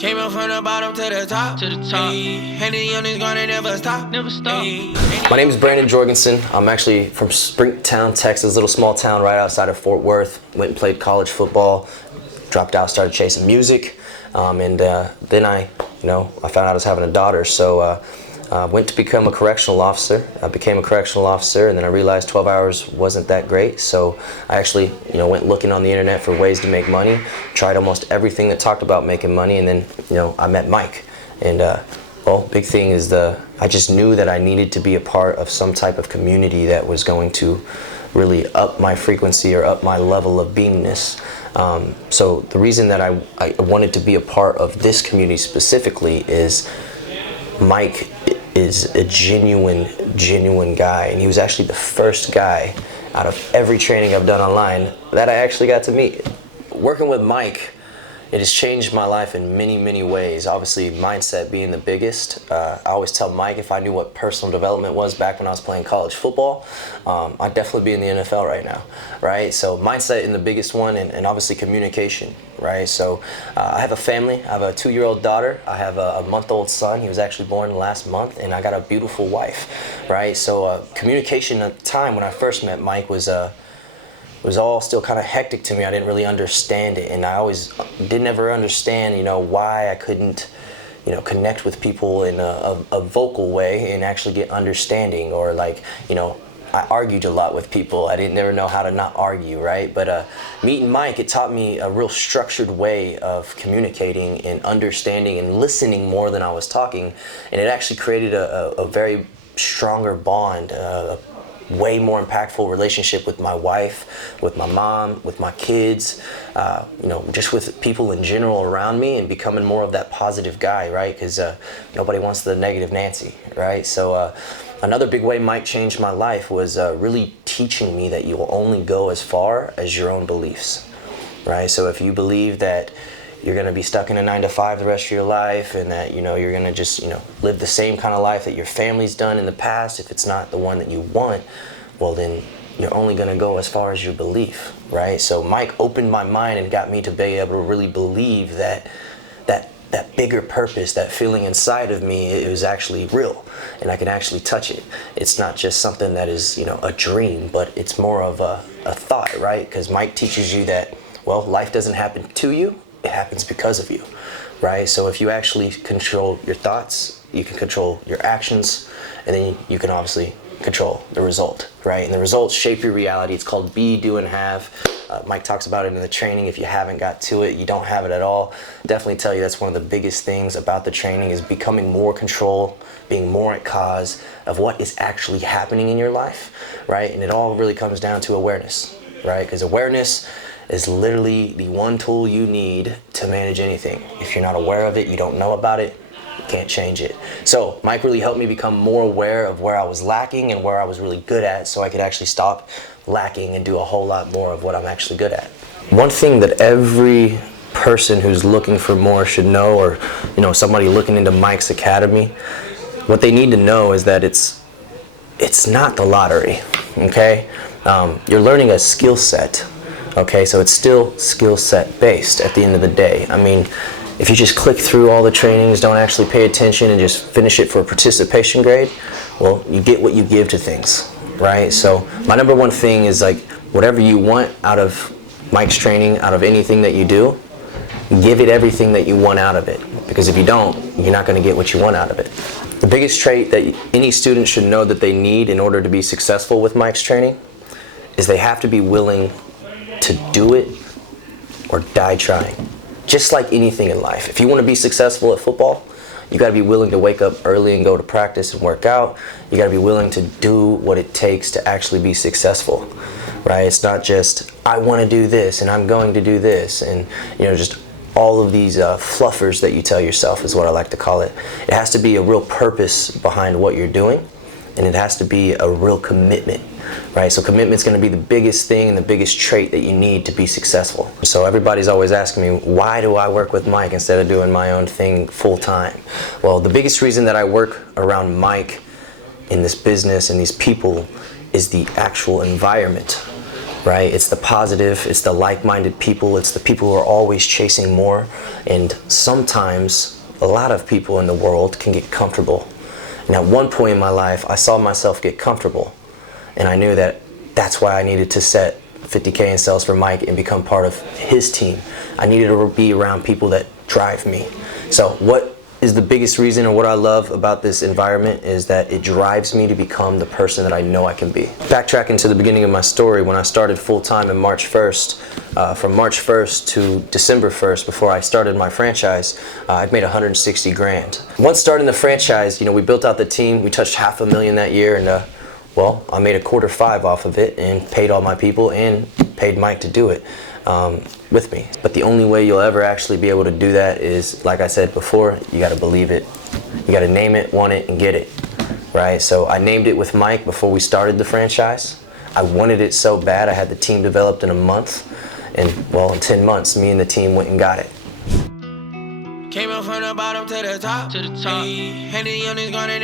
Came up from the bottom to the top. And the youngest gonna never stop. My name is Brandon Jorgensen. I'm actually from Springtown, Texas, a little small town right outside of Fort Worth. Went and played college football, dropped out, started chasing music, and then I found out I was having a daughter, so went to become a correctional officer. I became a correctional officer, and then I realized 12 hours wasn't that great, so I actually went looking on the internet for ways to make money, tried almost everything that talked about making money, and then I met Mike. And well, big thing is I just knew that I needed to be a part of some type of community that was going to really up my frequency or up my level of beingness. So the reason that I wanted to be a part of this community specifically is Mike is a genuine guy, and he was actually the first guy out of every training I've done online that I actually got to meet. Working with Mike, it has changed my life in many ways. Obviously, mindset being the biggest. I always tell Mike if I knew what personal development was back when I was playing college football, I'd definitely be in the NFL right now, right? So mindset in the biggest one, and obviously communication, right? So I have a family. I have a 2-year-old daughter. I have a month-old son. He was actually born last month, and I got a beautiful wife, right? So communication at the time when I first met Mike was all still kind of hectic to me. I didn't really understand it, and I always didn't ever understand, why I couldn't, connect with people in a vocal way and actually get understanding, or I argued a lot with people. I didn't never know how to not argue, right? But meeting Mike, it taught me a real structured way of communicating and understanding and listening more than I was talking, and it actually created a very stronger bond, way more impactful relationship with my wife, with my mom, with my kids, just with people in general around me, and becoming more of that positive guy, right? Because nobody wants the negative Nancy, right? So another big way Mike changed my life was really teaching me that you will only go as far as your own beliefs, right? So if you believe that you're going to be stuck in a 9-to-5 the rest of your life, and that you're going to just live the same kind of life that your family's done in the past, if it's not the one that you want, well then you're only going to go as far as your belief, right? So Mike opened my mind and got me to be able to really believe that bigger purpose, that feeling inside of me, it was actually real, and I can actually touch it. It's not just something that is a dream, but it's more of a thought, right? Because Mike teaches you that, well, life doesn't happen to you, it happens because of you, right? So if you actually control your thoughts, you can control your actions, and then you can obviously control the result, right? And the results shape your reality. It's called be, do, and have. Mike talks about it in the training. If you haven't got to it, you don't have it at all. Definitely tell you that's one of the biggest things about the training is becoming more control, being more at cause of what is actually happening in your life, right? And it all really comes down to awareness, right? Because awareness is literally the one tool you need to manage anything. If you're not aware of it, you don't know about it, you can't change it. So Mike really helped me become more aware of where I was lacking and where I was really good at, so I could actually stop lacking and do a whole lot more of what I'm actually good at. One thing that every person who's looking for more should know, or somebody looking into Mike's Academy, what they need to know is that it's not the lottery, okay? You're learning a skill set. Okay, so it's still skill set based at the end of the day. I mean, if you just click through all the trainings, don't actually pay attention, and just finish it for a participation grade, well, you get what you give to things, right? So my number one thing is whatever you want out of Mike's training, out of anything that you do, give it everything that you want out of it. Because if you don't, you're not going to get what you want out of it. The biggest trait that any student should know that they need in order to be successful with Mike's training is they have to be willing to do it or die trying. Just like anything in life. If you want to be successful at football, you got to be willing to wake up early and go to practice and work out. You got to be willing to do what it takes to actually be successful, right? It's not just, I want to do this and I'm going to do this, and just all of these fluffers that you tell yourself is what I like to call it. It has to be a real purpose behind what you're doing, and it has to be a real commitment, right? So commitment's going to be the biggest thing and the biggest trait that you need to be successful. So everybody's always asking me, why do I work with Mike instead of doing my own thing full time? Well, the biggest reason that I work around Mike in this business and these people is the actual environment, right? It's the positive, it's the like-minded people, it's the people who are always chasing more. And sometimes a lot of people in the world can get comfortable. And at one point in my life, I saw myself get comfortable. And I knew that that's why I needed to set 50K in sales for Mike and become part of his team. I needed to be around people that drive me. So what is the biggest reason, and what I love about this environment, is that it drives me to become the person that I know I can be. Backtracking to the beginning of my story, when I started full-time in March 1st, from March 1st to December 1st, before I started my franchise, I'd made 160 grand. Once starting the franchise, we built out the team. We touched $500,000 that year, and well, I made $250,000 off of it and paid all my people and paid Mike to do it with me. But the only way you'll ever actually be able to do that is, like I said before, you got to believe it. You got to name it, want it, and get it, right? So I named it with Mike before we started the franchise. I wanted it so bad, I had the team developed in a month. And well, in 10 months, me and the team went and got it. Came up from the bottom to the top. Ayy, Henny on his gun and